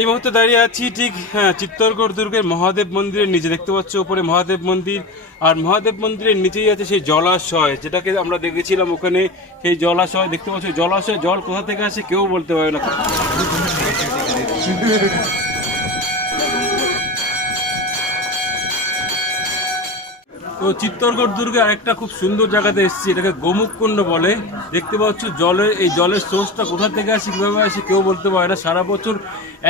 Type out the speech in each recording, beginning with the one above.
এই মুহূর্তে দাঁড়িয়ে আছি ঠিক হ্যাঁ, চিত্তরগড় দুর্গের মহাদেব মন্দিরের নিচে। দেখতে পাচ্ছ ওপরে মহাদেব মন্দির। আর মহাদেব মন্দিরের নিচেই আছে সেই জলাশয় যেটাকে আমরা দেখেছিলাম ওখানে সেই জলাশয়। দেখতে পাচ্ছ জলাশয় জল কোথা থেকে আসে কেউ বলতে পারে না। তো চিত্তরগড় দুর্গে আরেকটা খুব সুন্দর জায়গাতে এসেছি, এটাকে গোমুখকুণ্ড বলে। দেখতে পাচ্ছ জলের এই জলের সোর্সটা কোথা থেকে আসে, কীভাবে আসে, কেউ বলতে পারে না। সারা বছর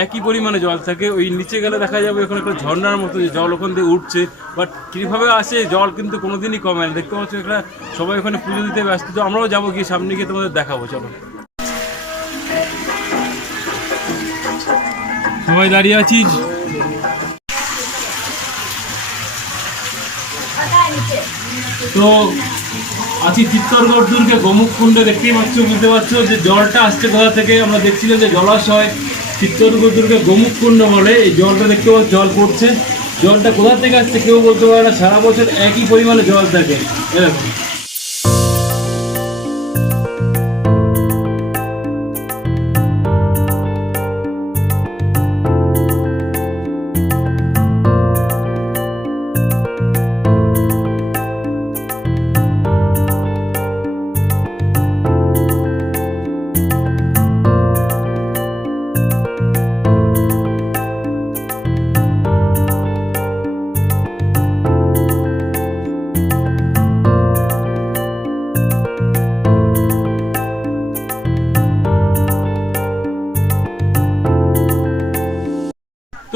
একই পরিমাণে জল থাকে। ওই নিচে গেলে দেখা যাবে ওখানে একটা ঝর্ণার মতো যে জল ওখান দিয়ে উঠছে। বাট কীভাবে আসে, জল কিন্তু কোনোদিনই কমে না। দেখতে পাচ্ছ এটা সবাই ওখানে পুজো দিতে ব্যস্ত। তো আমরাও যাব গিয়ে, সামনে গিয়ে তোমাদের দেখাবো, চলো। সবাই দাঁড়িয়ে আছিস? তো আছি চিত্তরগড় দুর্গে গোমুখ কুণ্ডে দেখতেই পাচ্ছ, বুঝতে পারছ যে জলটা আসছে কোথা থেকে। আমরা দেখছিলাম যে জলাশয় চিত্তরগড় দুর্গে গোমুখ কুণ্ড বলে। এই জলটা দেখতে পাচ্ছ, জল পড়ছে। জলটা কোথা থেকে আসছে কেউ বলতে পারে না। সারা বছর একই পরিমাণে জল থাকে। এরকম।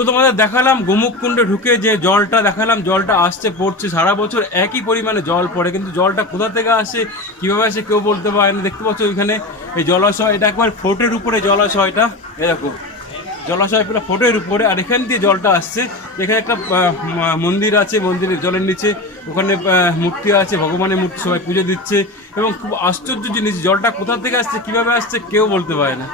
তো তোমাদের দেখালাম গোমুখ কুণ্ডে ঢুকে যে জলটা দেখালাম, জলটা আসছে, পড়ছে, সারা বছর একই পরিমাণে জল পড়ে, কিন্তু জলটা কোথা থেকে আসে, কীভাবে আসে কেউ বলতে পারে না। দেখতে পাচ্ছ ওইখানে এই জলাশয়, এটা একবার ফ্লোটের উপরে জলাশয়টা এরকম জলাশয় পুরো ফোটের উপরে, আর এখান দিয়ে জলটা আসছে। এখানে একটা মন্দির আছে, মন্দিরের জলের নিচে, ওখানে মূর্তি আছে, ভগবানের মূর্তি সবাই পুজো দিচ্ছে, এবং খুব আশ্চর্য জিনিস, জলটা কোথা থেকে আসছে, কীভাবে আসছে, কেউ বলতে পারে না।